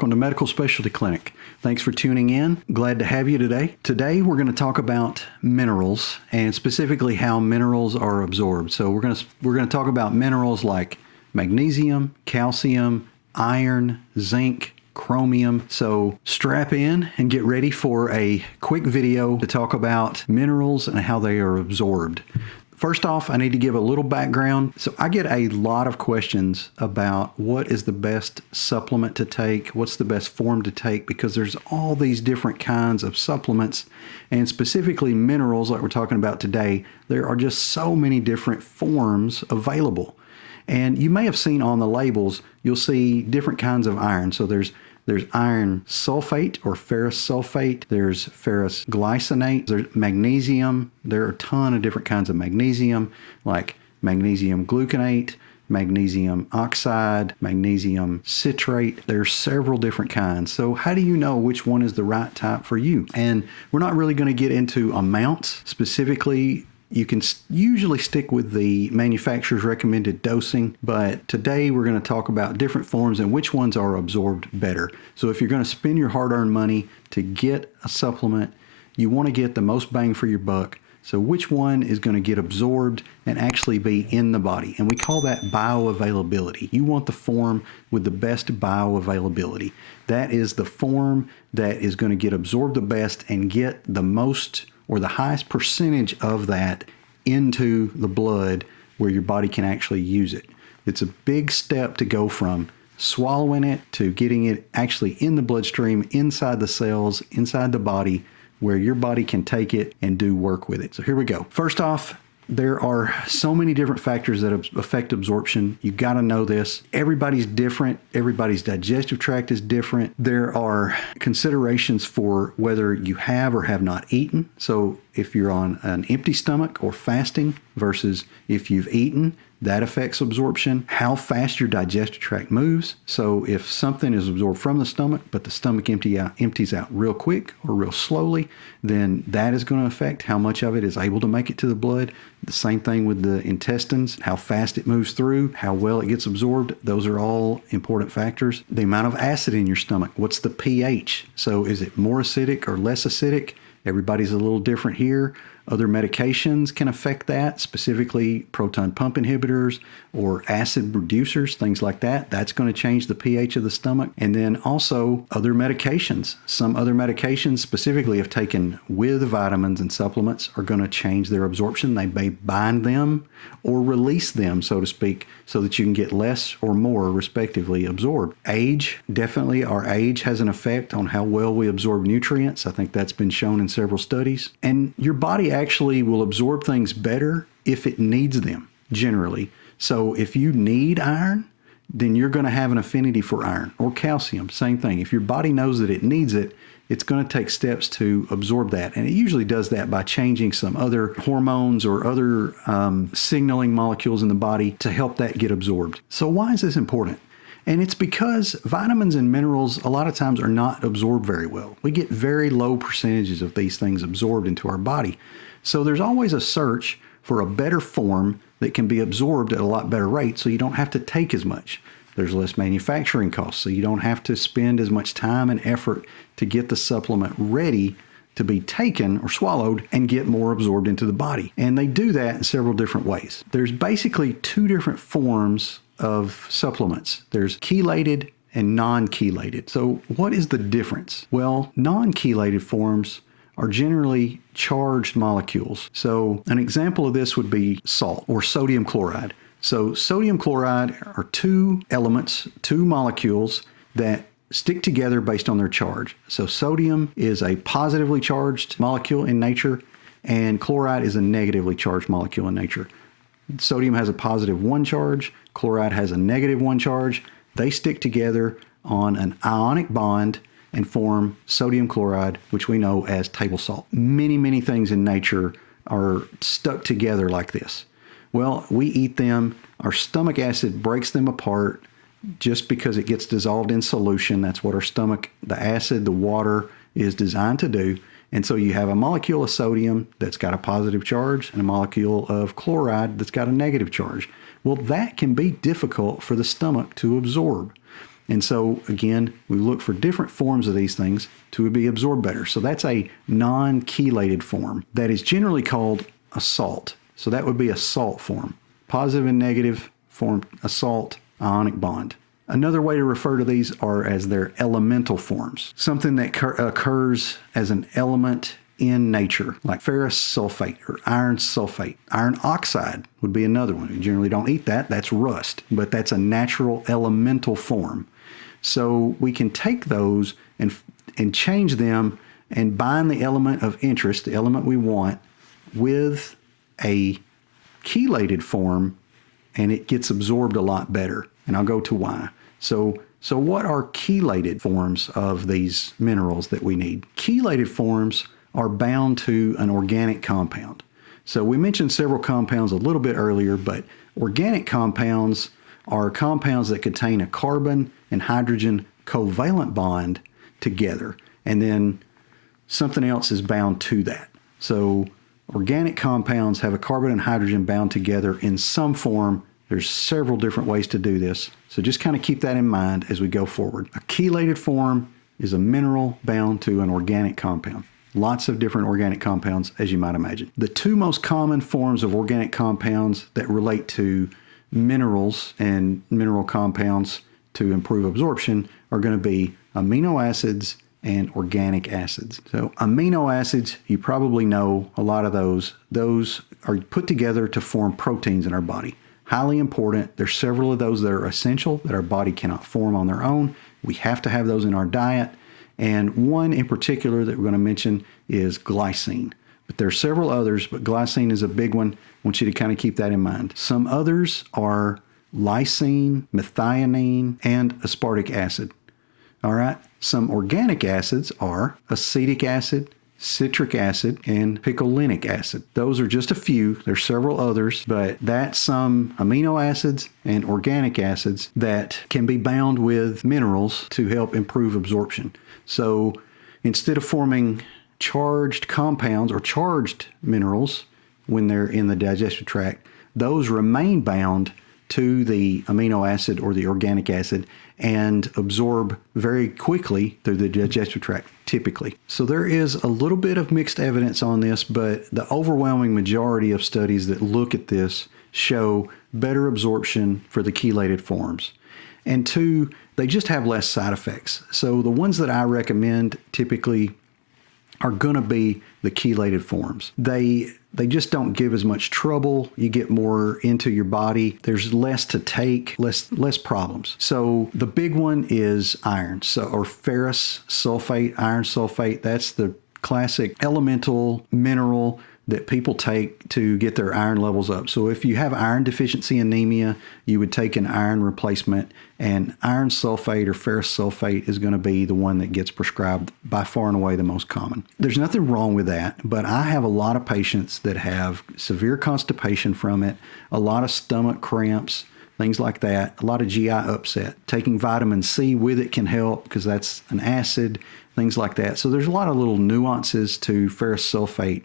welcome to Medical Specialty Clinic. Thanks for tuning in. Glad to have you today. Today we're going to talk about minerals and specifically how minerals are absorbed. So we're going to talk about minerals like magnesium, calcium, iron, zinc, chromium. So strap in and get ready for a quick video to talk about minerals and how they are absorbed. First off, I need to give a little background. So I get a lot of questions about what is the best supplement to take, what's the best form to take, because there's all these different kinds of supplements, and specifically minerals like we're talking about today. There are just so many different forms available. And you may have seen on the labels, you'll see different kinds of iron. So there's iron sulfate or ferrous sulfate. There's ferrous glycinate. There's magnesium. There are a ton of different kinds of magnesium, like magnesium gluconate, magnesium oxide, magnesium citrate. There's several different kinds. So how do you know which one is the right type for you? And we're not really going to get into amounts specifically. You can usually stick with the manufacturer's recommended dosing, but today we're going to talk about different forms and which ones are absorbed better. So if you're going to spend your hard-earned money to get a supplement, you want to get the most bang for your buck. So which one is going to get absorbed and actually be in the body? And we call that bioavailability. You want the form with the best bioavailability. That is the form that is going to get absorbed the best and get the most or the highest percentage of that into the blood where your body can actually use it. It's a big step to go from swallowing it to getting it actually in the bloodstream, inside the cells, inside the body, where your body can take it and do work with it. So here we go. First off, there are so many different factors that affect absorption. You got to know this. Everybody's different. Everybody's digestive tract is different. There are considerations for whether you have or have not eaten. So if you're on an empty stomach or fasting versus if you've eaten, that affects absorption. How fast your digestive tract moves. So if something is absorbed from the stomach, but the stomach empties out real quick or real slowly, then that is going to affect how much of it is able to make it to the blood. The same thing with the intestines, how fast it moves through, how well it gets absorbed. Those are all important factors. The amount of acid in your stomach, what's the pH? So is it more acidic or less acidic? Everybody's a little different here. Other medications can affect that, specifically proton pump inhibitors or acid reducers, things like that. That's going to change the pH of the stomach. And then also other medications. Some other medications, specifically if taken with vitamins and supplements, are going to change their absorption. They may bind them or release them, so to speak, so that you can get less or more, respectively, absorbed. Age, definitely our age has an effect on how well we absorb nutrients. I think that's been shown in several studies. And your body actually will absorb things better if it needs them, generally. So if you need iron, then you're going to have an affinity for iron or calcium. Same thing. If your body knows that it needs it, it's going to take steps to absorb that. And it usually does that by changing some other hormones or other signaling molecules in the body to help that get absorbed. So why is this important? And it's because vitamins and minerals a lot of times are not absorbed very well. We get very low percentages of these things absorbed into our body. So there's always a search for a better form that can be absorbed at a lot better rate so you don't have to take as much. There's less manufacturing costs, so you don't have to spend as much time and effort to get the supplement ready to be taken or swallowed and get more absorbed into the body. And they do that in several different ways. There's basically two different forms of supplements. There's chelated and non-chelated. So what is the difference? Well, non-chelated forms are generally charged molecules. So an example of this would be salt or sodium chloride. So sodium chloride are two elements, two molecules that stick together based on their charge. So sodium is a positively charged molecule in nature, and chloride is a negatively charged molecule in nature. Sodium has a positive 1 charge, chloride has a negative 1 charge. They stick together on an ionic bond and form sodium chloride, which we know as table salt. Many, many things in nature are stuck together like this. Well, we eat them, our stomach acid breaks them apart just because it gets dissolved in solution. That's what our stomach, the acid, the water is designed to do. And so you have a molecule of sodium that's got a positive charge and a molecule of chloride that's got a negative charge. Well, that can be difficult for the stomach to absorb. And so again, we look for different forms of these things to be absorbed better. So that's a non-chelated form that is generally called a salt. So that would be a salt form. Positive and negative form, a salt ionic bond. Another way to refer to these are as their elemental forms, something that occurs as an element in nature, like ferrous sulfate or iron sulfate. Iron oxide would be another one. We generally don't eat that. That's rust, but that's a natural elemental form. So we can take those and change them and bind the element of interest, the element we want, with a chelated form, and it gets absorbed a lot better. And I'll go to why. So what are chelated forms of these minerals that we need? Chelated forms are bound to an organic compound. So we mentioned several compounds a little bit earlier, but organic compounds are compounds that contain a carbon and hydrogen covalent bond together, and then something else is bound to that. So organic compounds have a carbon and hydrogen bound together in some form. There's several different ways to do this, so just kind of keep that in mind as we go forward. A chelated form is a mineral bound to an organic compound. Lots of different organic compounds, as you might imagine. The two most common forms of organic compounds that relate to minerals and mineral compounds to improve absorption are going to be amino acids and organic acids. So amino acids, you probably know a lot of those. Those are put together to form proteins in our body. Highly important. There's several of those that are essential that our body cannot form on their own. We have to have those in our diet. And one in particular that we're going to mention is glycine. But there are several others, but glycine is a big one. I want you to kind of keep that in mind. Some others are lysine, methionine, and aspartic acid. All right. Some organic acids are acetic acid, citric acid, and picolinic acid. Those are just a few. There's several others, but that's some amino acids and organic acids that can be bound with minerals to help improve absorption. So instead of forming charged compounds or charged minerals when they're in the digestive tract, those remain bound to the amino acid or the organic acid and absorb very quickly through the digestive tract, typically. So there is a little bit of mixed evidence on this, but the overwhelming majority of studies that look at this show better absorption for the chelated forms. And two, they just have less side effects. So the ones that I recommend typically are going to be the chelated forms. They just don't give as much trouble. You get more into your body. There's less to take, less problems. So the big one is iron, or ferrous sulfate, iron sulfate. That's the classic elemental mineral that people take to get their iron levels up. So if you have iron deficiency anemia, you would take an iron replacement, and iron sulfate or ferrous sulfate is going to be the one that gets prescribed, by far and away the most common. There's nothing wrong with that, but I have a lot of patients that have severe constipation from it, a lot of stomach cramps, things like that, a lot of GI upset. Taking vitamin C with it can help because that's an acid, things like that. So there's a lot of little nuances to ferrous sulfate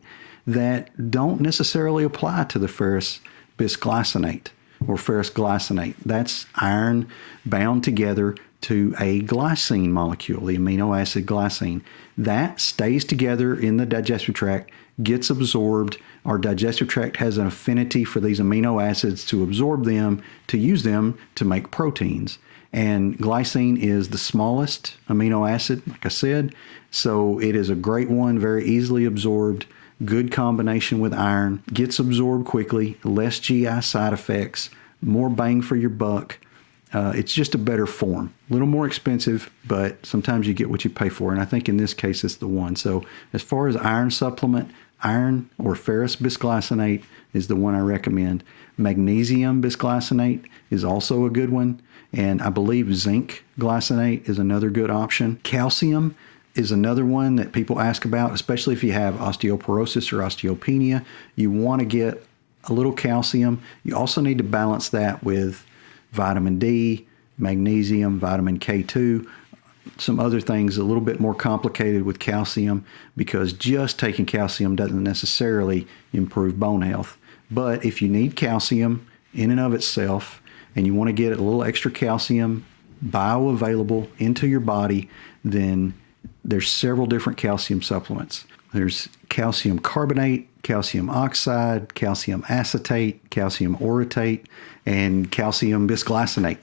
that don't necessarily apply to the ferrous bisglycinate or ferrous glycinate. That's iron bound together to a glycine molecule, the amino acid glycine. That stays together in the digestive tract, gets absorbed. Our digestive tract has an affinity for these amino acids to absorb them, to use them to make proteins. And glycine is the smallest amino acid, like I said. So it is a great one, very easily absorbed. Good combination with iron, gets absorbed quickly, less GI side effects, more bang for your buck. It's just a better form. A little more expensive, but sometimes you get what you pay for. And I think in this case, it's the one. So as far as iron supplement, iron or ferrous bisglycinate is the one I recommend. Magnesium bisglycinate is also a good one. And I believe zinc glycinate is another good option. Calcium is another one that people ask about, especially if you have osteoporosis or osteopenia. You want to get a little calcium. You also need to balance that with vitamin D, magnesium, vitamin K2, some other things a little bit more complicated with calcium, because just taking calcium doesn't necessarily improve bone health. But if you need calcium in and of itself and you want to get a little extra calcium bioavailable into your body, then there's several different calcium supplements. There's calcium carbonate, calcium oxide, calcium acetate, calcium orotate, and calcium bisglycinate.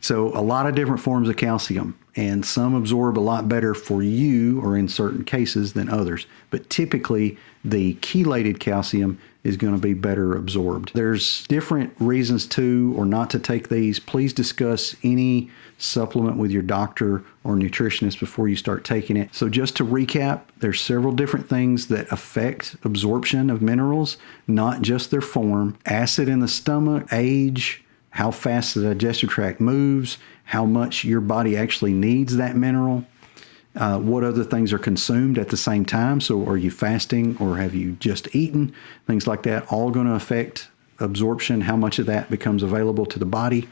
So a lot of different forms of calcium, and some absorb a lot better for you or in certain cases than others. But typically the chelated calcium is going to be better absorbed. There's different reasons to or not to take these. Please discuss any supplement with your doctor or nutritionist before you start taking it. So just to recap, there's several different things that affect absorption of minerals, not just their form. Acid in the stomach, age, how fast the digestive tract moves, how much your body actually needs that mineral, what other things are consumed at the same time. So are you fasting or have you just eaten? Things like that, all going to affect absorption, how much of that becomes available to the body.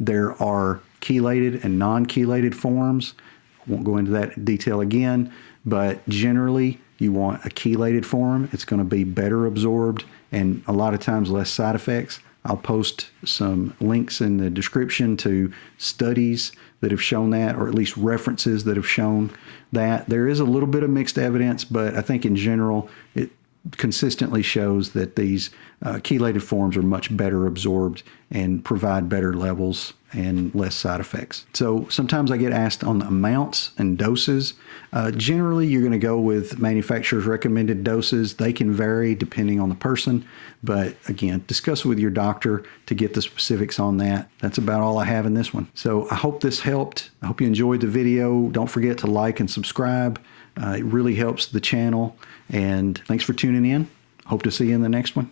There are chelated and non-chelated forms. I won't go into that detail again, but generally you want a chelated form. It's going to be better absorbed and a lot of times less side effects. I'll post some links in the description to studies that have shown that, or at least references that have shown that. There is a little bit of mixed evidence, but I think in general it consistently shows that these chelated forms are much better absorbed and provide better levels and less side effects. So sometimes I get asked on the amounts and doses. Generally, you're going to go with manufacturer's recommended doses. They can vary depending on the person, but again, discuss with your doctor to get the specifics on that. That's about all I have in this one. So I hope this helped. I hope you enjoyed the video. Don't forget to like and subscribe. It really helps the channel. And thanks for tuning in. Hope to see you in the next one.